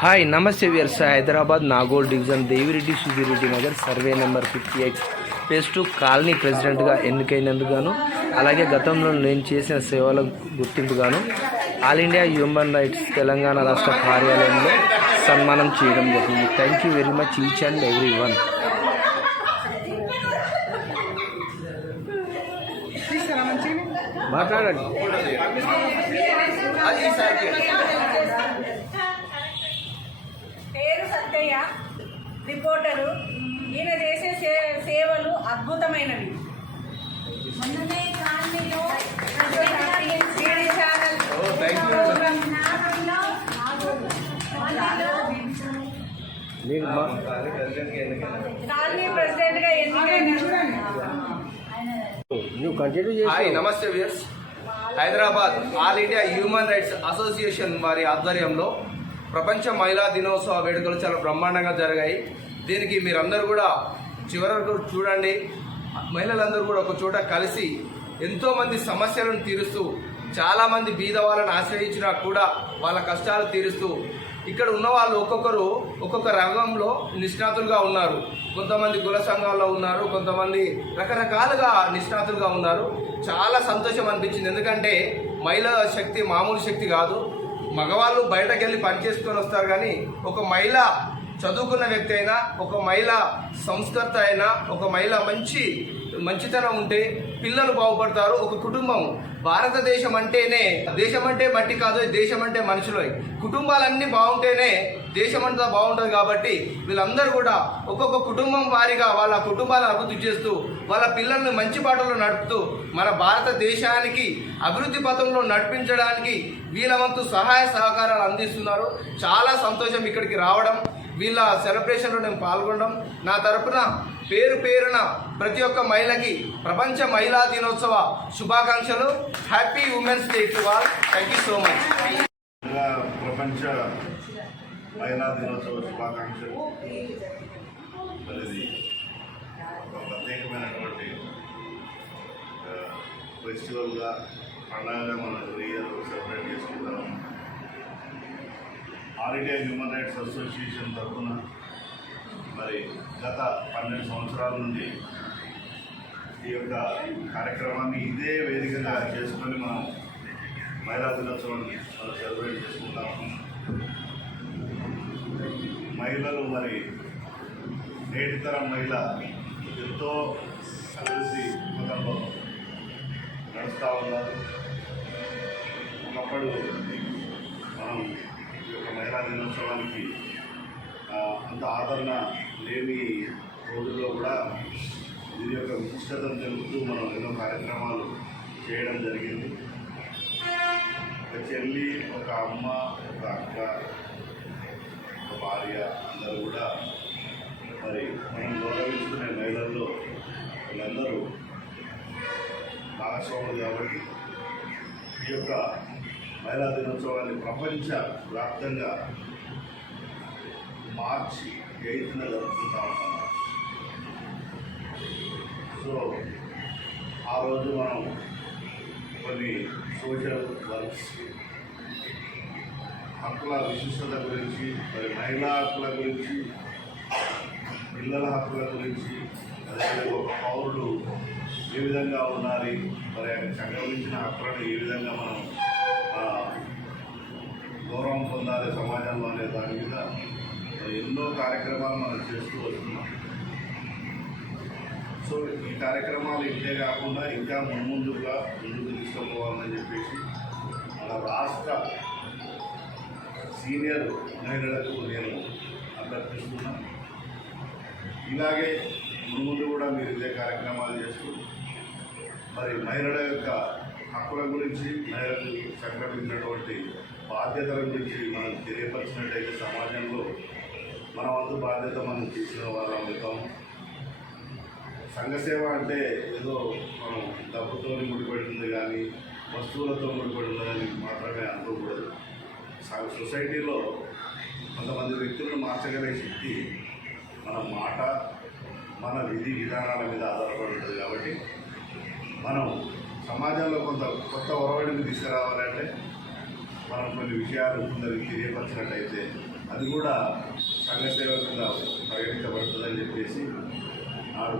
Hi నమస్తే viewers Hyderabad Nagole division Devireddy Sudhireddy Nagar survey number fifty eight. Phase two colony ప్రెసిడెంట్గా ఎన్నికైనందుకు గాను అలాగే గతంలో నేను చేసిన సేవల గుర్తింపుగాను all India human rights Telangana రాష్ట్ర కార్యాలయంలో సన్మానం చేయడం జరిగింది. Thank you very much each and every one. మాట్లాడండి. హాయ్ నమస్తే viewers. Hyderabad all India human rights association వారి ఆధ్వర్యంలో ప్రపంచ మహిళా దినోత్సవ వేడుకలు చాలా బ్రహ్మాండంగా జరిగాయి. దీనికి మీరందరూ కూడా చివరి వరకు చూడండి. మహిళలందరూ కూడా ఒక చోట కలిసి ఎంతోమంది సమస్యలను తీరుస్తూ చాలామంది బీదవాళ్ళను బీద వాళ్ళని ఆశ్రయించినా కూడా వాళ్ళ కష్టాలు తీరుస్తూ ఇక్కడ ఉన్న వాళ్ళు ఒక్కొక్కరు ఒక్కొక్క రంగంలో నిష్ణాతులుగా ఉన్నారు. కొంతమంది కుల సంఘాల్లో ఉన్నారు కొంతమంది రకరకాలుగా నిష్ణాతులుగా ఉన్నారు. చాలా సంతోషం అనిపించింది. ఎందుకంటే మహిళ శక్తి మామూలు శక్తి కాదు. మగవాళ్ళు బయటకు వెళ్ళి పనిచేసుకొని వస్తారు కానీ ఒక మహిళ చదువుకున్న వ్యక్తి అయినా ఒక మహిళ సంస్కర్త అయినా ఒక మహిళ మంచి మంచితనం ఉంటే పిల్లలు బాగుపడతారు. ఒక కుటుంబం భారతదేశం అంటేనే దేశం అంటే మట్టి కాదు దేశం అంటే మనుషులు. కుటుంబాలన్నీ బాగుంటేనే దేశం అంతా బాగుంటుంది కాబట్టి వీళ్ళందరూ కూడా ఒక్కొక్క కుటుంబం వారిగా వాళ్ళ కుటుంబాలను అభివృద్ధి చేస్తూ వాళ్ళ పిల్లల్ని మంచి బాటలో నడుపుతూ మన భారతదేశానికి అభివృద్ధి పథంలో నడిపించడానికి వీళ్ళ వంతు సహాయ సహకారాలు అందిస్తున్నారు. చాలా సంతోషం ఇక్కడికి రావడం. వీళ్ళ సెలబ్రేషన్లో నేను పాల్గొనడం నా తరపున పేరు పేరున ప్రతి ఒక్క మహిళకి ప్రపంచ మహిళా దినోత్సవ శుభాకాంక్షలు. Happy women's day to all thank you so much ప్రపంచ మహిళా దినోత్సవ శుభాకాంక్షలు. ప్రత్యేకమైనటువంటి ఫెస్టివల్గా పండగగా మనం ఎవ్రీ ఇయర్ సెలబ్రేట్ చేసుకుంటాం all India human rights association తరఫున మరి గత పన్నెండు సంవత్సరాల నుండి ఈ యొక్క కార్యక్రమాన్ని ఇదే వేదికగా చేసుకొని మనం మహిళా దినోత్సవాన్ని మనం సెలబ్రేట్ చేసుకుంటాము మహిళలు మరి నేటి తరం మహిళ ఎంతో అభివృద్ధి పథంలో నడుస్తూ ఉన్నారు. ఒకప్పుడు మనం ఈ దినోత్సవానికి అంత ఆదరణ లేని రోజుల్లో కూడా దీని యొక్క విశిష్టతను తెలుపుతూ మనం ఎన్నో కార్యక్రమాలు చేయడం జరిగింది. ఒక చెల్లి ఒక అమ్మ ఒక అక్క ఒక భార్య అందరూ కూడా మరి మనం గౌరవించుకునే మహిళల్లో వీళ్ళందరూ భాగస్వాములు కాబట్టి ఈ యొక్క మహిళా దినోత్సవాన్ని ప్రపంచ వ్యాప్తంగా మార్చి ఎయిత్న జరుపుకుంటా ఉన్నాం సో ఆ రోజు మనం కొన్ని సోషల్ వర్క్స్ హక్కుల విశిష్టత గురించి మరి మహిళా హక్కుల గురించి పిల్లల హక్కుల గురించి ఒక పౌరుడు ఏ విధంగా ఉండాలి మరి ఆయన సంక్రమించిన హక్కులను ఏ విధంగా మనం గౌరవం పొందాలి సమాజంలో అనే దాని మీద ఎన్నో కార్యక్రమాలు మనం చేస్తూ వస్తున్నాం. సో ఈ కార్యక్రమాలు ఇంతే కాకుండా ఇంకా మున్ముందుగా ముందుకు తీసుకుపోవాలని చెప్పేసి మన రాష్ట్ర సీనియర్ మహిళలకు నేను అభ్యర్థిస్తున్నాను. ఇలాగే ముందు కూడా మీరు ఇదే కార్యక్రమాలు చేస్తూ మరి మహిళల యొక్క హక్కుల గురించి మహిళలకు సంక్రమించినటువంటి బాధ్యతల గురించి మనం తెలియపరిచినట్టయితే సమాజంలో మన వంతు బాధ్యత మనం తీసిన వాళ్ళ అవుతాం. సంఘసేవ అంటే ఏదో మనం డబ్బుతో ముడిపడింది కానీ వస్తువులతో ముడిపడింది కానీ మాత్రమే అనుకోకూడదు. స- సొసైటీలో కొంతమంది వ్యక్తులను మార్చగలిగే శక్తి మన మాట మన విధి విధానాల మీద ఆధారపడి ఉంటుంది కాబట్టి మనం సమాజంలో కొంత కొత్త ఒరవడిని తీసుకురావాలంటే మనం కొన్ని విషయాలు కొందరికి తెలియపరిచినట్టయితే అది కూడా సంఘసేవకంగా పరిగణించబడుతుందని చెప్పేసి నాడు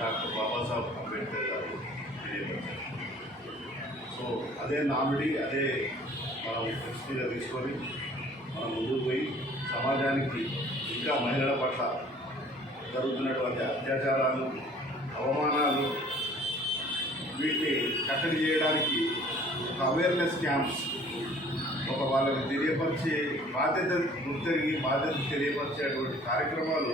డాక్టర్ బాబాసాహెబ్ అంబేద్కర్ గారు తెలియపరిచారు. సో అదే నామిడి అదే మనం దృష్టిగా తీసుకొని మనం ముందుకు పోయి సమాజానికి ఇంకా మహిళల పట్ల జరుగుతున్నటువంటి అత్యాచారాలు అవమానాలు వీటిని కట్టడి చేయడానికి ఒక అవేర్నెస్ క్యాంప్స్ ఒక వాళ్ళకు తెలియపరిచే బాధ్యత గుర్తెరిగి బాధ్యత తెలియపరిచేటువంటి కార్యక్రమాలు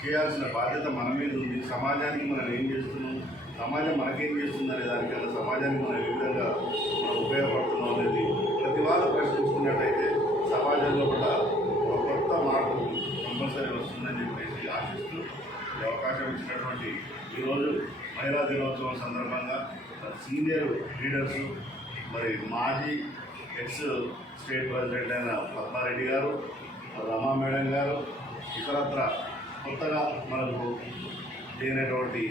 చేయాల్సిన బాధ్యత మన మీద ఉంది. సమాజానికి మనం ఏం చేస్తున్నాం? సమాజం మనకేం చేస్తుంది అనే దానికన్నా సమాజానికి మనం ఏ విధంగా మనం ఉపయోగపడుతున్నాం అనేది ప్రతి వాళ్ళు ప్రశ్నించుకున్నట్టయితే సమాజంలో కూడా ఒక కొత్త మార్పు కంపల్సరీ వస్తుందని చెప్పేసి ఆశిస్తూ ఈ అవకాశం ఇచ్చినటువంటి ఈరోజు మహిళా దినోత్సవం సందర్భంగా సీనియర్ లీడర్స్ మరి మాజీ ఎక్స్ స్టేట్ ప్రెసిడెంట్ అయిన పద్మారెడ్డి గారు రమా మేడం గారు ఇతరత్ర కొత్తగా మనకు చేరినటువంటి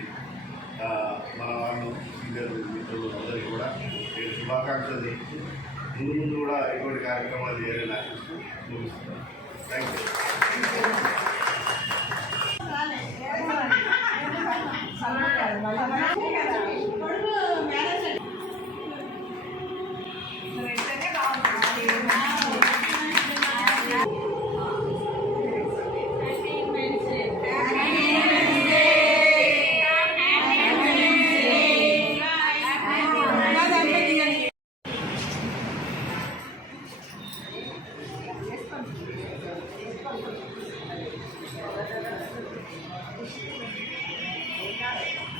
మన వాళ్ళు సీనియర్ మిత్రులు అందరికీ కూడా నేను శుభాకాంక్షలు ముందు ముందు కూడా ఎటువంటి కార్యక్రమాలు చేయాలని ఆశిస్తూ ముగిస్తున్నాను. Thank you Obrigada.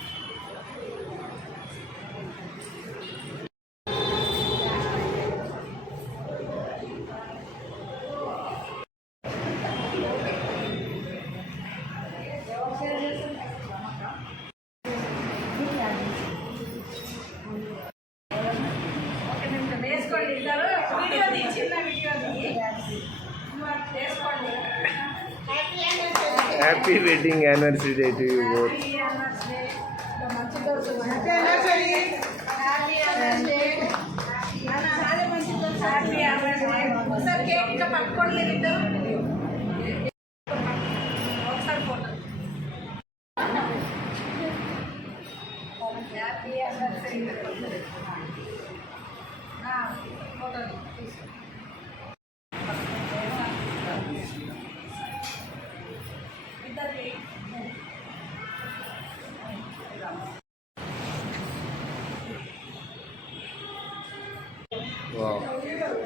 Happy wedding anniversary to you both పట్టుకోండి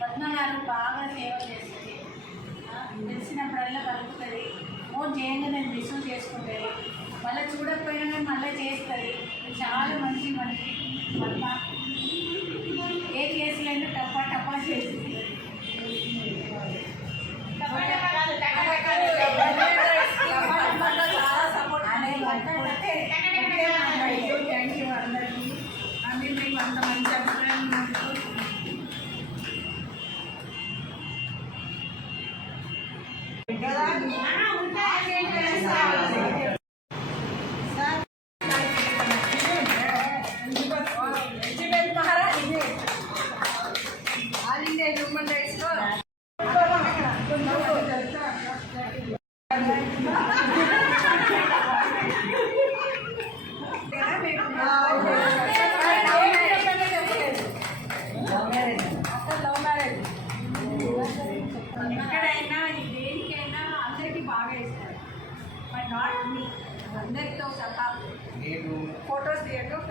పద్మగారు బాగా సేవ చేస్తుంది. తెలిసినప్పుడల్లా కలుపుతుంది. ఫోన్ చేయంగా నేను రిసీవ్ చేసుకుంటుంది. మళ్ళీ చూడకపోయినా మళ్ళీ చేస్తుంది. చాలా మంచి మనిషి పద్మ. నాట్ మీ అందరితో సహా ఫోటోస్ తీయండి ఒక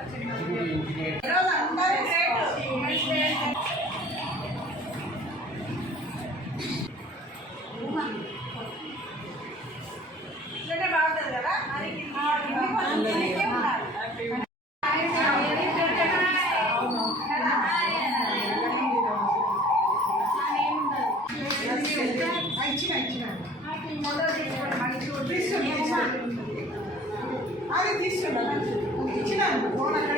బాగుంటుంది కదా? మరి అది తీసుకున్నా ఇచ్చినాను ఫోన్ అక్కడ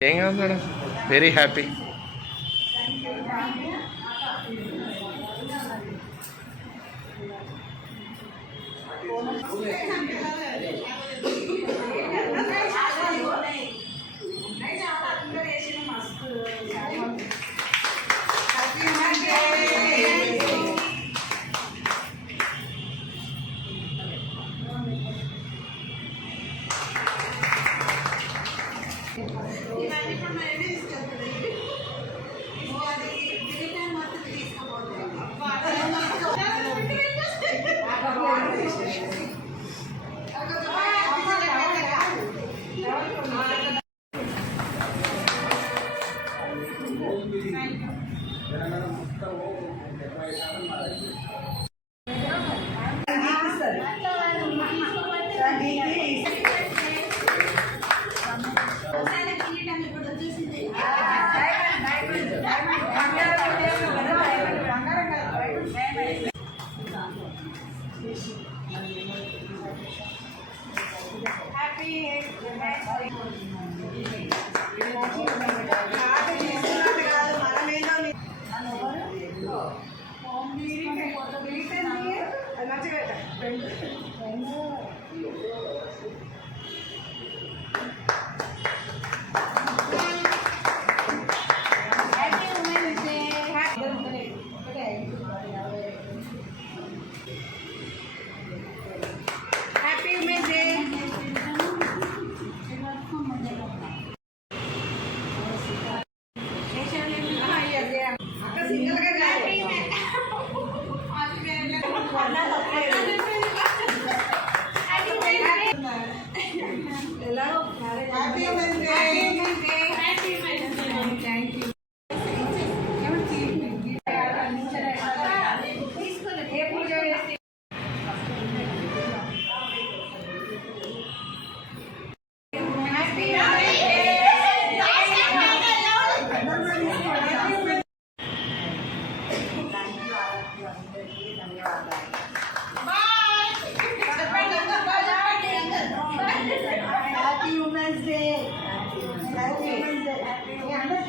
ఏం కాదు మేడం? వెరీ హ్యాపీ హ్యాపీ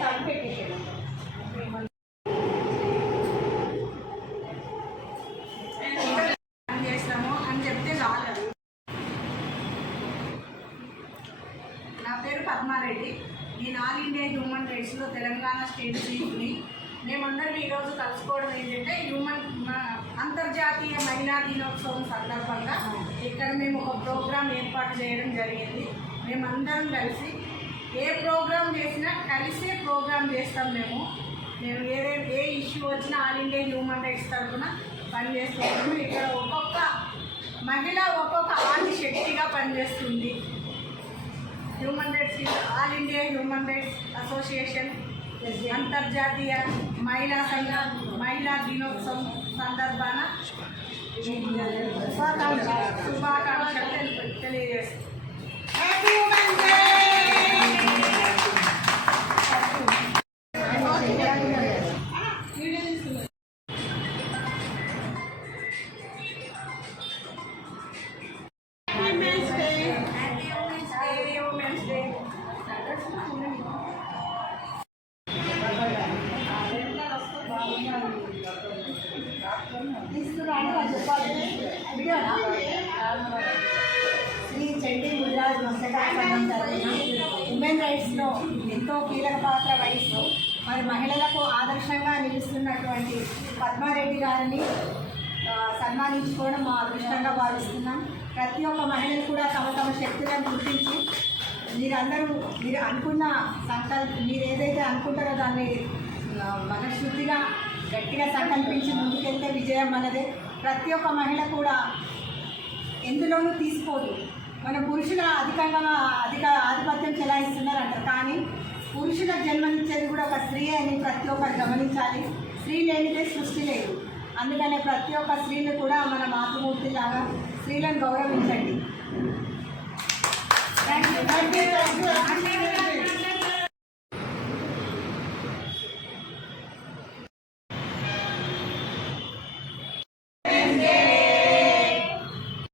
మీ పెట్టేసాడు చేస్తాము అని చెప్తే చాలు నా పేరు పద్మారెడ్డి నేను ఆల్ ఇండియా హ్యూమన్ రైట్స్లో తెలంగాణ స్టేట్ చీఫ్ని మేమందరం ఈరోజు కలుసుకోవడం ఏంటంటే హ్యూమన్ మా- అంతర్జాతీయ మహిళా దినోత్సవం సందర్భంగా ఇక్కడ మేము ఒక ప్రోగ్రాం ఏర్పాటు చేయడం జరిగింది. మేమందరం కలిసి ఏ ప్రోగ్రాం చేసినా కలిసే ప్రోగ్రాం చేస్తాం మేము. మేము ఏదే ఏ ఇష్యూ వచ్చినా ఆల్ ఇండియా హ్యూమన్ రైట్స్ తరఫున పనిచేస్తున్నాము. ఇక్కడ ఒక్కొక్క మహిళ ఒక్కొక్క ఆది శక్తిగా పనిచేస్తుంది. Human rights all India human rights association అంతర్జాతీయ మహిళా సంఘ మహిళా దినోత్సవం సందర్భాన శుభాకాంక్షలు. తెలియజేస్తాం సంఘం తరఫున ఉమెన్ రైట్స్లో ఎంతో కీలక పాత్ర వహిస్తూ మరి మహిళలకు ఆదర్శంగా నిలుస్తున్నటువంటి పద్మారెడ్డి గారిని సన్మానించుకోవడం మా అదృష్టంగా భావిస్తున్నాం. ప్రతి ఒక్క మహిళలు కూడా తమ తమ శక్తులను గుర్తించి మీరందరూ మీరు అనుకున్న సంకల్ప మీరు ఏదైతే అనుకుంటారో దాన్ని మనశుద్ధిగా గట్టిగా సంకల్పించి ముందుకెళ్తే విజయం మనదే. ప్రతి ఒక్క మహిళ కూడా ఎందులోనూ తీసుకోదు మన పురుషుల అధికంగా అధిక ఆధిపత్యం చెలాయిస్తున్నారు అంటారు కానీ పురుషుల జన్మనిచ్చేది కూడా ఒక స్త్రీ అని ప్రతి ఒక్కరు గమనించాలి. స్త్రీ లేనిదే సృష్టి లేదు. అందుకనే ప్రతి ఒక్క స్త్రీలు కూడా మన మాతృమూర్తిలాగా స్త్రీలను గౌరవించండి. Thank you thank you